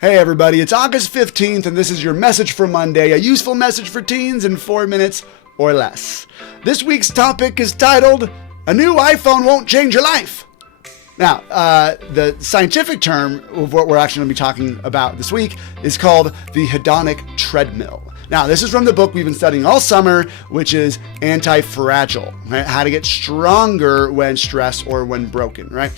Hey everybody, it's August 15th and this is your message for Monday, a useful message for teens in 4 minutes or less. This week's topic is titled, A New iPhone Won't Change Your Life. Now, the scientific term of what we're actually going to be talking about this week is called the Hedonic Treadmill. Now, this is from the book we've been studying all summer, which is Anti-Fragile, right? How to get stronger when stressed or when broken, right?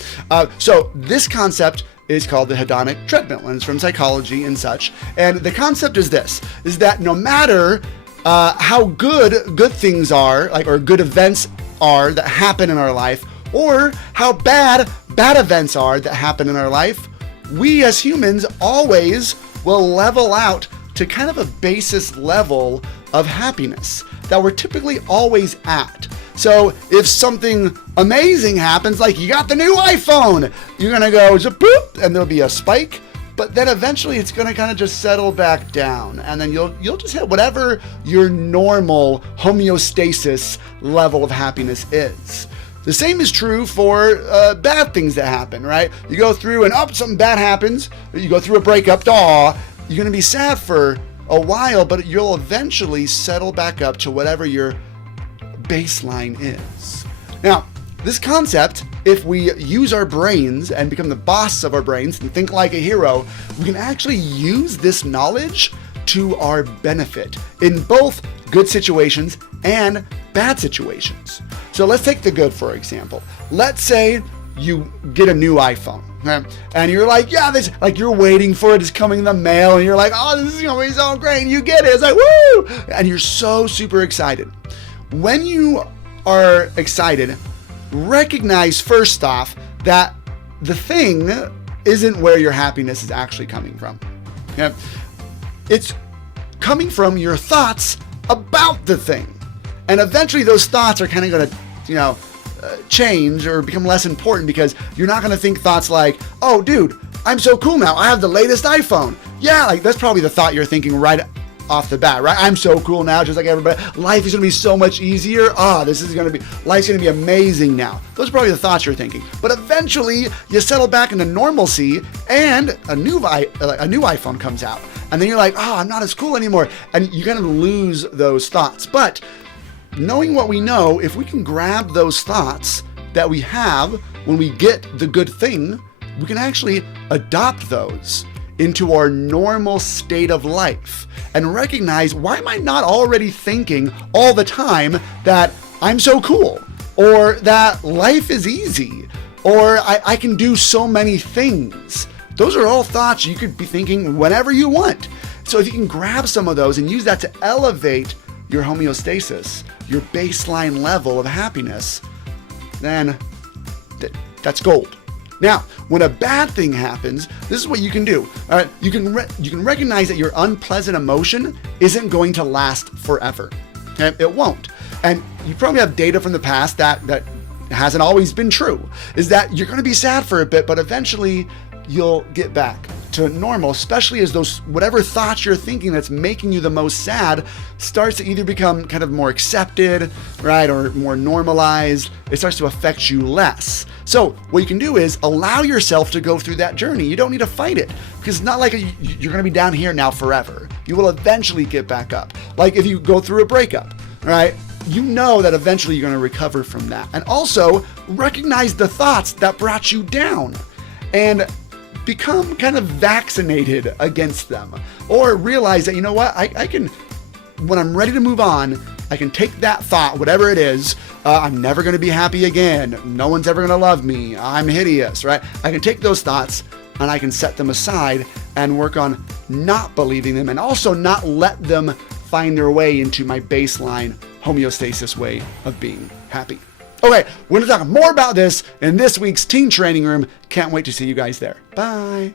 So this concept is called the hedonic treadmill, and it's from psychology and such. And the concept is this, is that no matter how good things are, or good events are that happen in our life, or how bad events are that happen in our life, we as humans always will level out to kind of a basis level of happiness that we're typically always at. So if something amazing happens, like you got the new iPhone, you're gonna go boop, and there'll be a spike, but then eventually it's gonna kind of just settle back down, and then you'll just hit whatever your normal homeostasis level of happiness is. The same is true for bad things that happen, right? You go through and something bad happens, or you go through a breakup, you're gonna be sad for a while, but you'll eventually settle back up to whatever your baseline is. Now, this concept, if we use our brains and become the boss of our brains and think like a hero, we can actually use this knowledge to our benefit in both good situations and bad situations. So let's take the good, for example. Let's say you get a new iPhone, okay? And you're like, yeah, this, like you're waiting for it, it's coming in the mail, and you're like, oh, this is gonna be so great, and you get it, it's like, woo! And you're so super excited. When you are excited, recognize first off that the thing isn't where your happiness is actually coming from. Okay? It's coming from your thoughts about the thing. And eventually those thoughts are kind of going to, change or become less important, because you're not going to think thoughts like, oh, dude, I'm so cool now. I have the latest iPhone. Yeah, like that's probably the thought you're thinking right off the bat, right? I'm so cool now, just like everybody. Life is gonna be so much easier. Life's gonna be amazing now. Those are probably the thoughts you're thinking. But eventually, you settle back into normalcy, and a new iPhone comes out, and then you're like, I'm not as cool anymore, and you kind of lose those thoughts. But knowing what we know, if we can grab those thoughts that we have when we get the good thing, we can actually adopt those into our normal state of life and recognize, why am I not already thinking all the time that I'm so cool, or that life is easy, or I can do so many things? Those are all thoughts you could be thinking whenever you want. So if you can grab some of those and use that to elevate your homeostasis, your baseline level of happiness, then that's gold. Now, when a bad thing happens, this is what you can do. All right, you can recognize that your unpleasant emotion isn't going to last forever. Okay? It won't. And you probably have data from the past that hasn't always been true, is that you're going to be sad for a bit, but eventually you'll get back to normal, especially as those whatever thoughts you're thinking that's making you the most sad starts to either become kind of more accepted, right, or more normalized. It starts to affect you less. So what you can do is allow yourself to go through that journey. You don't need to fight it, because it's not like you're going to be down here now forever. You will eventually get back up. Like if you go through a breakup, right? You know that eventually you're going to recover from that. And also recognize the thoughts that brought you down, and become kind of vaccinated against them, or realize that, you know what, I can, when I'm ready to move on, I can take that thought, whatever it is, I'm never going to be happy again, no one's ever going to love me, I'm hideous, right? I can take those thoughts and I can set them aside and work on not believing them, and also not let them find their way into my baseline homeostasis way of being happy. Okay, we're going to talk more about this in this week's Teen Training Room. Can't wait to see you guys there. Bye.